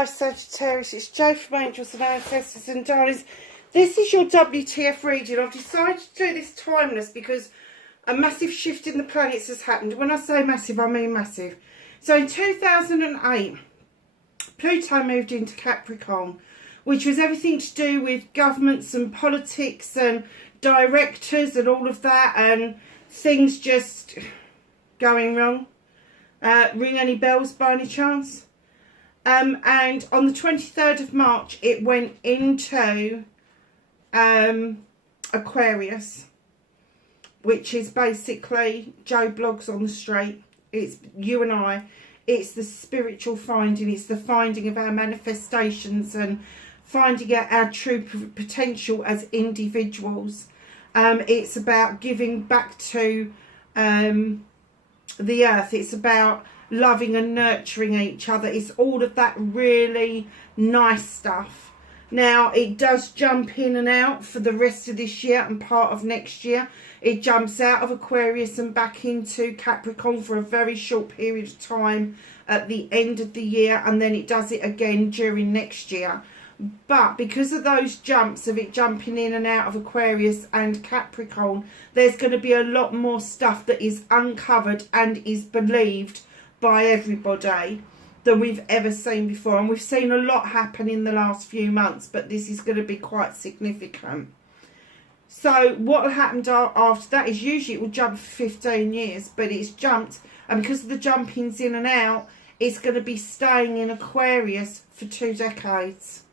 Hi Sagittarius, it's Jo from Angels and Ancestors and Darlings. This is your WTF reading. I've decided to do this timeless because a massive shift in the planets has happened. When I say massive, I mean massive. So in 2008, Pluto moved into Capricorn, which was everything to do with governments and politics and directors and all of that, and things just going wrong. Ring any bells by any chance? And on the 23rd of March, it went into Aquarius, which is basically Joe Blogs on the street. It's you and I. It's the spiritual finding. It's the finding of our manifestations and finding out our true potential as individuals. It's about giving back to the earth. It's about loving and nurturing each other. It's all of that really nice stuff. Now, it does jump in and out for the rest of this year and part of next year. It jumps out of Aquarius and back into Capricorn for a very short period of time at the end of the year, and then it does it again during next year. But because of those jumps of it jumping in and out of Aquarius and Capricorn, there's going to be a lot more stuff that is uncovered and is believed by everybody than we've ever seen before. And we've seen a lot happen in the last few months, but this is going to be quite significant. So what will happen after that is usually it will jump for 15 years, but it's jumped, and because of the jumpings in and out, it's going to be staying in Aquarius for 2 decades.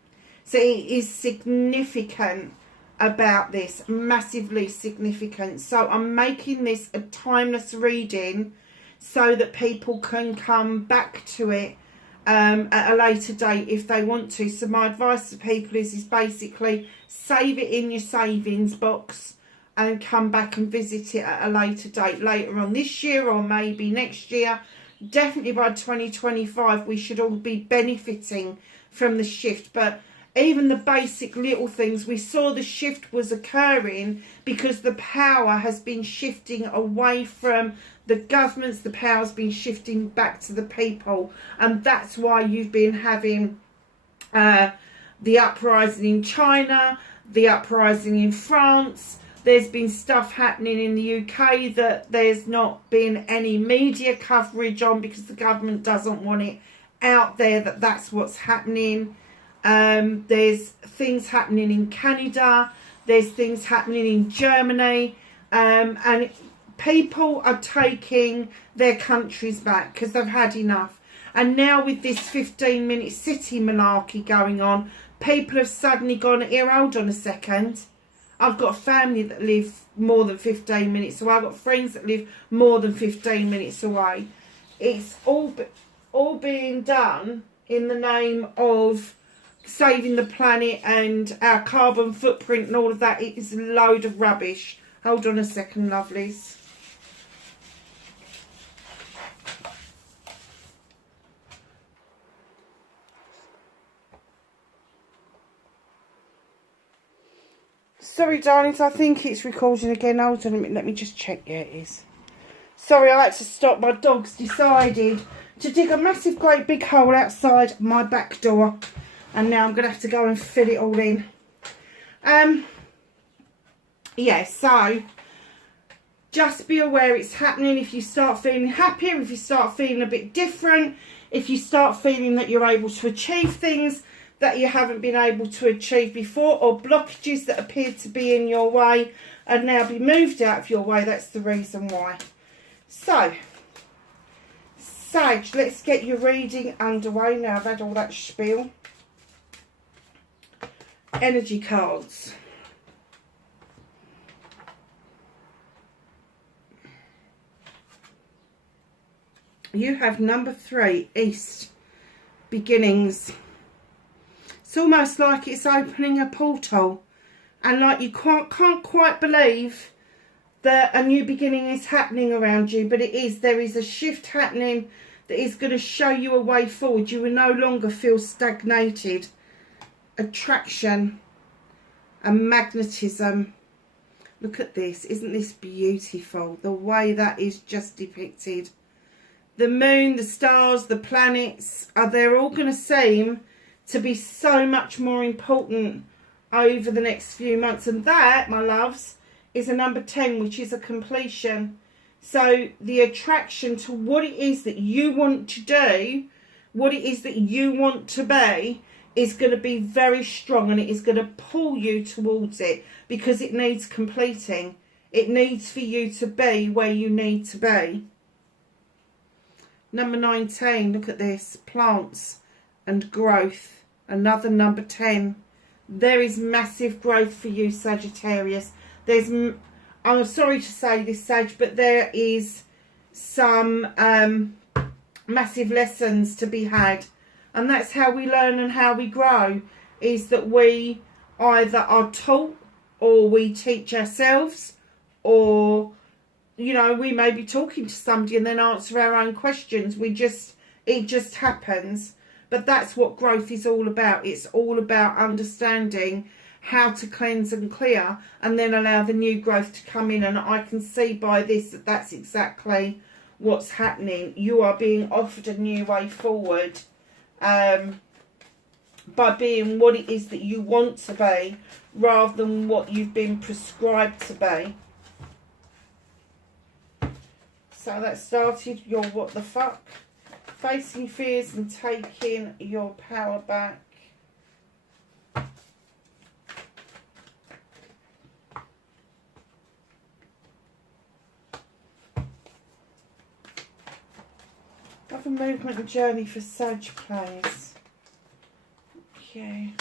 So it is significant about this, massively significant. So I'm making this a timeless reading so that people can come back to it at a later date if they want to. So my advice to people is basically save it in your savings box and come back and visit it at a later date, later on this year or maybe next year. Definitely by 2025 we should all be benefiting from the shift. But even the basic little things, we saw the shift was occurring because the power has been shifting away from the governments. The power's been shifting back to the people, and that's why you've been having the uprising in China, the uprising in France. There's been stuff happening in the UK that there's not been any media coverage on because the government doesn't want it out there that that's what's happening. There's things happening in Canada, there's things happening in Germany, and people are taking their countries back because they've had enough. And now with this 15-minute city malarkey going on, people have suddenly gone, here, hold on a second, I've got a family that live more than 15 minutes away, I've got friends that live more than 15 minutes away. It's all being done in the name of saving the planet and our carbon footprint and all of that. It is a load of rubbish. Hold on a second, lovelies. Sorry, darlings, I think it's recording again. Hold on a minute, let me just check. Yeah, it is. Sorry, I had to stop. My dog's decided to dig a massive, great big hole outside my back door. And now I'm going to have to go and fill it all in. Yeah, so just be aware it's happening. If you start feeling happier, if you start feeling a bit different, if you start feeling that you're able to achieve things that you haven't been able to achieve before, or blockages that appear to be in your way and now be moved out of your way, that's the reason why. So, Sag, let's get your reading underway now I've had all that spiel. Energy cards. You have number 3, East, beginnings. It's almost like it's opening a portal, and like you can't quite believe that a new beginning is happening around you, but it is. There is a shift happening that is going to show you a way forward. You will no longer feel stagnated. Attraction and magnetism. Look at this. Isn't this beautiful? The way that is just depicted. The moon, the stars, the planets, they're all going to seem to be so much more important over the next few months. And that, my loves, is a number 10, which is a completion. So the attraction to what it is that you want to do, what it is that you want to be, is going to be very strong, and it is going to pull you towards it, because it needs completing. It needs for you to be where you need to be. Number 19, look at this, plants and growth. Another number 10. There is massive growth for you, Sagittarius. I'm sorry to say this, Sag, but there is some massive lessons to be had. And that's how we learn and how we grow, is that we either are taught or we teach ourselves, or, you know, we may be talking to somebody and then answer our own questions. It just happens. But that's what growth is all about. It's all about understanding how to cleanse and clear, and then allow the new growth to come in. And I can see by this that that's exactly what's happening. You are being offered a new way forward, by being what it is that you want to be, rather than what you've been prescribed to be. So that started your what the fuck. Facing fears and taking your power back. Have a movement and journey for Sag, please. Okay.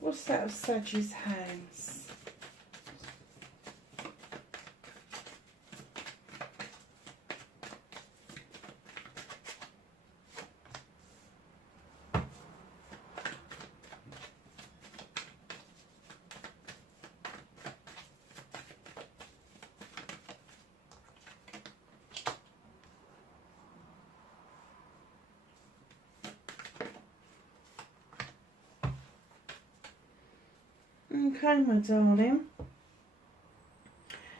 What's that of Sag's hands? Okay, my darling.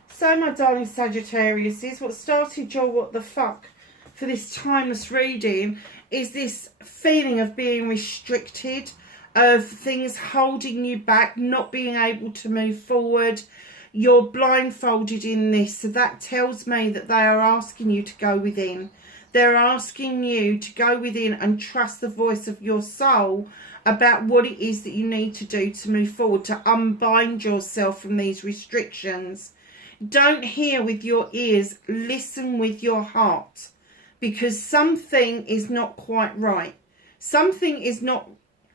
So, my darling Sagittarius, is what started your what the fuck for this timeless reading is this feeling of being restricted, of things holding you back, not being able to move forward. You're blindfolded in this, so that tells me that they are asking you to go within. They're asking you to go within and trust the voice of your soul about what it is that you need to do to move forward, to unbind yourself from these restrictions. Don't hear with your ears, listen with your heart, because something is not quite right. Something is not,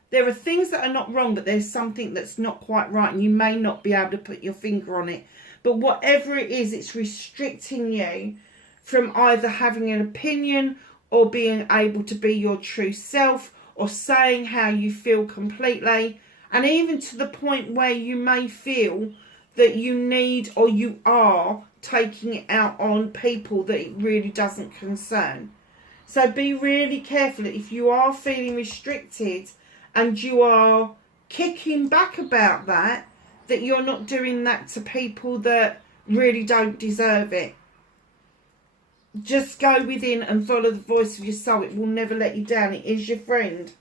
there are things that are not wrong, but there's something that's not quite right, and you may not be able to put your finger on it. But whatever it is, it's restricting you from either having an opinion or being able to be your true self, or saying how you feel completely, and even to the point where you may feel that you need, or you are taking it out on people that it really doesn't concern. So be really careful if you are feeling restricted and you are kicking back about that, that you're not doing that to people that really don't deserve it. Just go within and follow the voice of your soul. It will never let you down. It is your friend.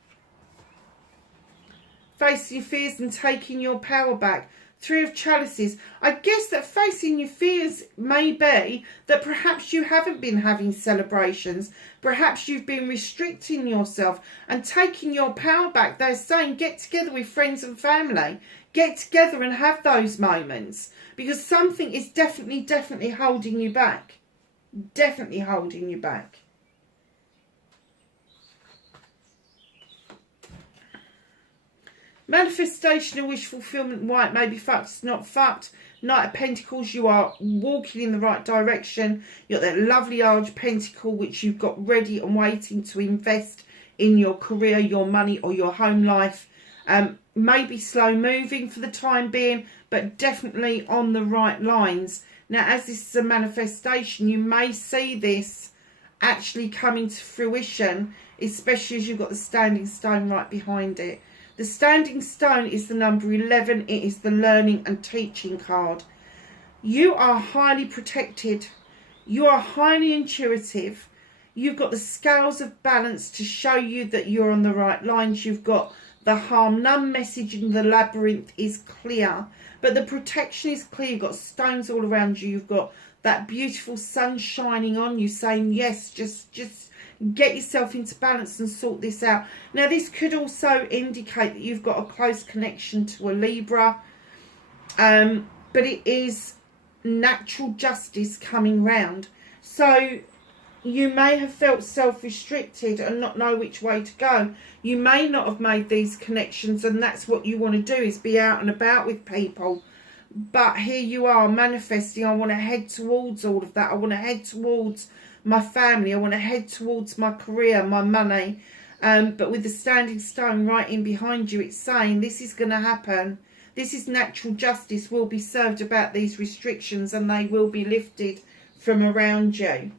Facing your fears and taking your power back. 3 of Chalices. I guess that facing your fears may be that perhaps you haven't been having celebrations. Perhaps you've been restricting yourself, and taking your power back. They're saying get together with friends and family. Get together and have those moments, because something is definitely holding you back. Definitely holding you back. Manifestation and wish fulfillment, white, maybe fucked, it's not fucked. Knight of Pentacles, you are walking in the right direction. You've got that lovely large pentacle which you've got ready and waiting to invest in your career, your money or your home life. Maybe slow moving for the time being, but definitely on the right lines. Now, as this is a manifestation, you may see this actually coming to fruition, especially as you've got the standing stone right behind it. The standing stone is the number 11. It is the learning and teaching card. You are highly protected. You are highly intuitive. You've got the scales of balance to show you that you're on the right lines. You've got the harm none message in the labyrinth is clear. But the protection is clear. You've got stones all around you. You've got that beautiful sun shining on you saying, yes, just get yourself into balance and sort this out. Now, this could also indicate that you've got a close connection to a Libra. But it is natural justice coming round. So you may have felt self-restricted and not know which way to go. You may not have made these connections, and that's what you want to do, is be out and about with people. But here you are manifesting. I want to head towards all of that. I want to head towards my family. I want to head towards my career, my money. But with the standing stone right in behind you, it's saying this is going to happen. This is natural justice will be served about these restrictions, and they will be lifted from around you.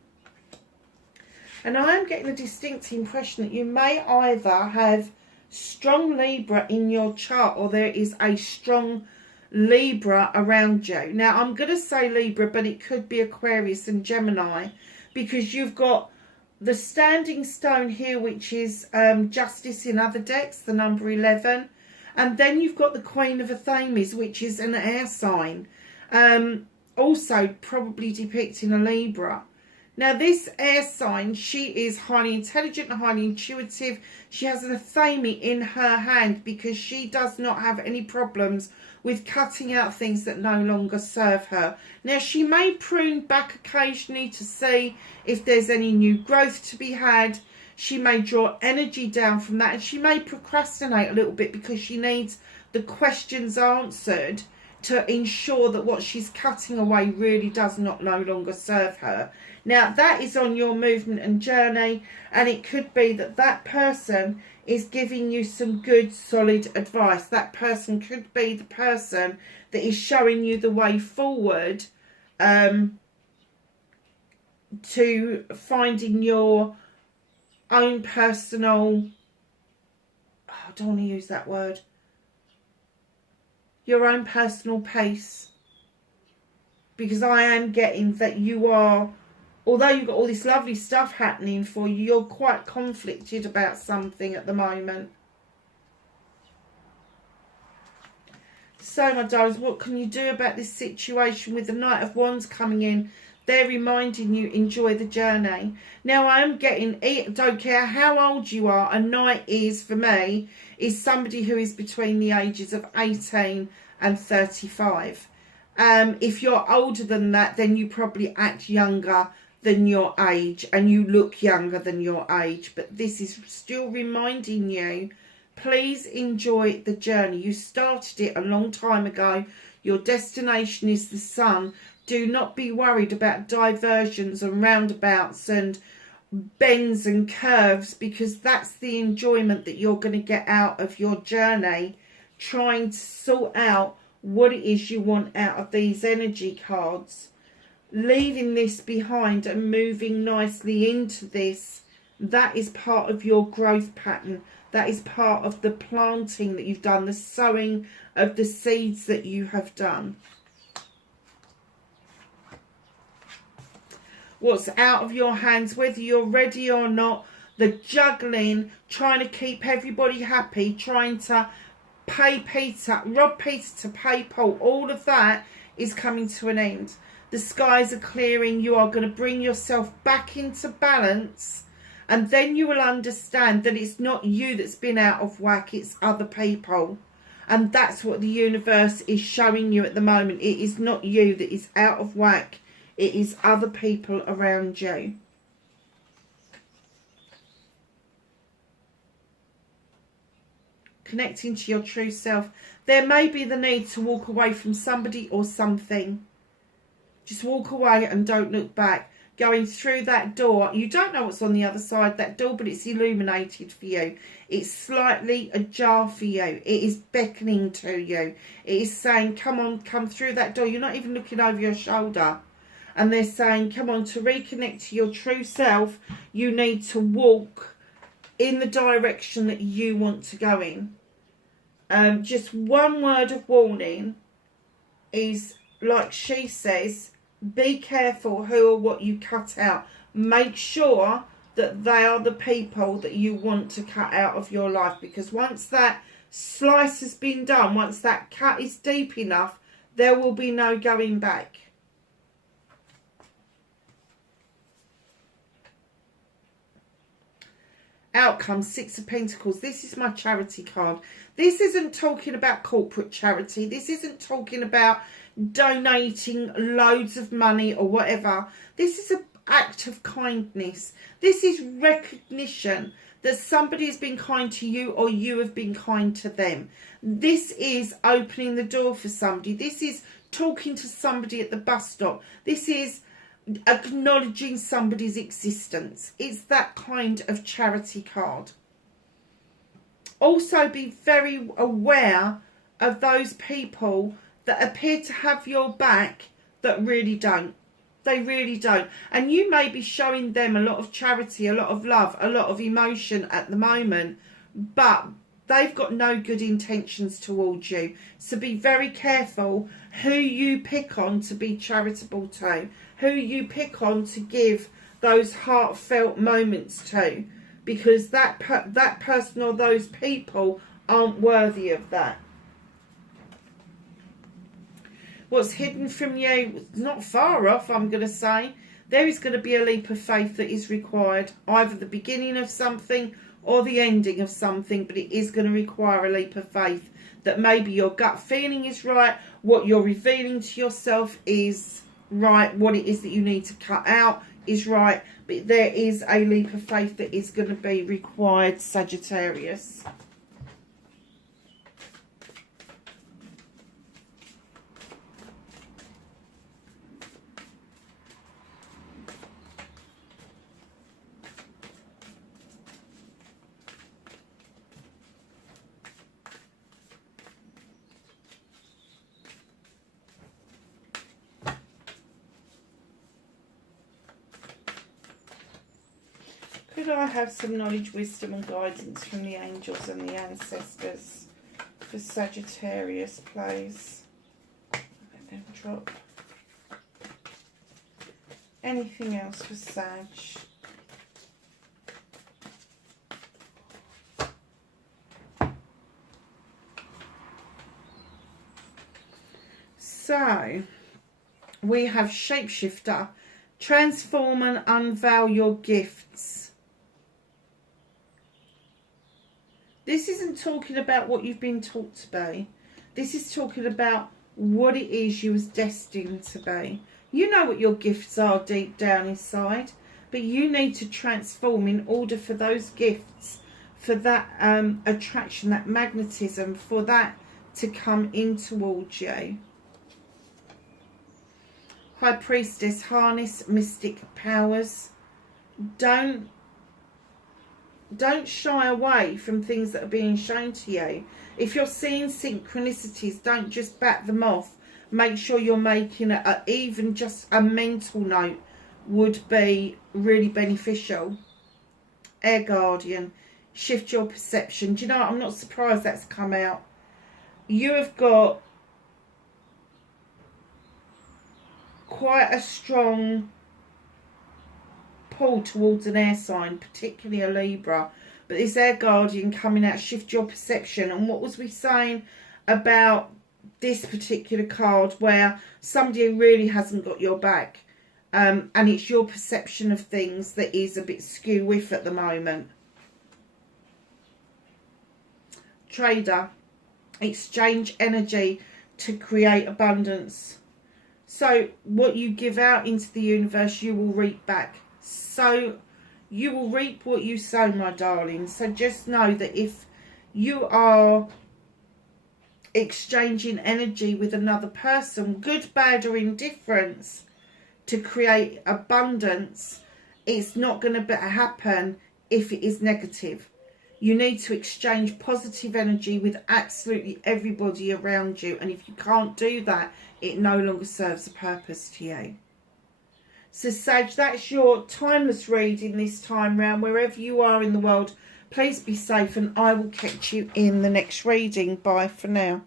And I am getting a distinct impression that you may either have strong Libra in your chart, or there is a strong Libra around you. Now, I'm going to say Libra, but it could be Aquarius and Gemini, because you've got the standing stone here, which is justice in other decks, the number 11. And then you've got the Queen of Athames, which is an air sign. Also probably depicting a Libra. Now, this air sign, she is highly intelligent and highly intuitive. She has an Athame in her hand because she does not have any problems with cutting out things that no longer serve her. Now, she may prune back occasionally to see if there's any new growth to be had. She may draw energy down from that, and she may procrastinate a little bit because she needs the questions answered to ensure that what she's cutting away really does not no longer serve her. Now, that is on your movement and journey, and it could be that that person is giving you some good, solid advice. That person could be the person that is showing you the way forward to finding your own personal, I don't want to use that word, your own personal pace. Because I am getting that you are, although you've got all this lovely stuff happening for you, you're quite conflicted about something at the moment. So, my darlings, what can you do about this situation with the Knight of Wands coming in? They're reminding you, enjoy the journey. Now, I am getting, don't care how old you are, a knight is, for me, is somebody who is between the ages of 18 and 35. If you're older than that, then you probably act younger than your age, and you look younger than your age. But this is still reminding you, please enjoy the journey. You started it a long time ago. Your destination is the sun. Do not be worried about diversions and roundabouts and bends and curves, because that's the enjoyment that you're going to get out of your journey, trying to sort out what it is you want out of these energy cards. Leaving this behind and moving nicely into this, that is part of your growth pattern. That is part of the planting that you've done, the sowing of the seeds that you have done. What's out of your hands, whether you're ready or not, the juggling, trying to keep everybody happy, trying to pay Peter, rob Peter to pay Paul, all of that is coming to an end. The skies are clearing. You are going to bring yourself back into balance, and then you will understand that it's not you that's been out of whack, it's other people. And that's what the universe is showing you at the moment. It is not you that is out of whack. It is other people around you. connecting to your true self. There may be the need to walk away from somebody or something. Just walk away and don't look back. Going through that door, you don't know what's on the other side of that door, but it's illuminated for you. It's slightly ajar for you. It is beckoning to you. It is saying, come on, come through that door. You're not even looking over your shoulder. And they're saying, come on, to reconnect to your true self, you need to walk in the direction that you want to go in. Just one word of warning is, like she says, be careful who or what you cut out. Make sure that they are the people that you want to cut out of your life, because once that slice has been done, once that cut is deep enough, there will be no going back. Outcome, Six of Pentacles. This is my charity card. This isn't talking about corporate charity. This isn't talking about donating loads of money or whatever. This is an act of kindness. This is recognition that somebody has been kind to you or you have been kind to them. This is opening the door for somebody. This is talking to somebody at the bus stop. This is acknowledging somebody's existence. It's that kind of charity card. Also, be very aware of those people that appear to have your back that really don't. They really don't. And you may be showing them a lot of charity, a lot of love, a lot of emotion at the moment, but they've got no good intentions towards you. So be very careful who you pick on to be charitable to, who you pick on to give those heartfelt moments to, because that person or those people aren't worthy of that. What's hidden from you, not far off, I'm going to say. There is going to be a leap of faith that is required, either the beginning of something or the ending of something, but it is going to require a leap of faith that maybe your gut feeling is right, what you're revealing to yourself is right, what it is that you need to cut out is right, but there is a leap of faith that is going to be required, Sagittarius. Could I have some knowledge, wisdom and guidance from the angels and the ancestors for Sagittarius, please? Let them drop. Anything else for Sag? So, we have Shapeshifter. Transform and unveil your gifts. This isn't talking about what you've been taught to be. This is talking about what it is you was destined to be. You know what your gifts are deep down inside, but you need to transform in order for those gifts, for that attraction, that magnetism, for that to come in towards you. High Priestess, harness mystic powers. Don't shy away from things that are being shown to you. If you're seeing synchronicities, don't just bat them off. Make sure you're making even just a mental note would be really beneficial. Air Guardian, shift your perception. Do you know what? I'm not surprised that's come out. You have got quite a strong pull towards an air sign, particularly a Libra, but this Air Guardian coming out, shift your perception. And what was we saying about this particular card, where somebody really hasn't got your back, and it's your perception of things that is a bit skew with at the moment. Trader, exchange energy to create abundance. So what you give out into the universe, you will reap back. So you will reap what you sow, my darling. So just know that if you are exchanging energy with another person, good, bad or indifference, to create abundance. It's not going to happen if it is negative. You need to exchange positive energy with absolutely everybody around you. And if you can't do that, it no longer serves a purpose to you. So Sag, that's your timeless reading this time round. Wherever you are in the world, please be safe, and I will catch you in the next reading. Bye for now.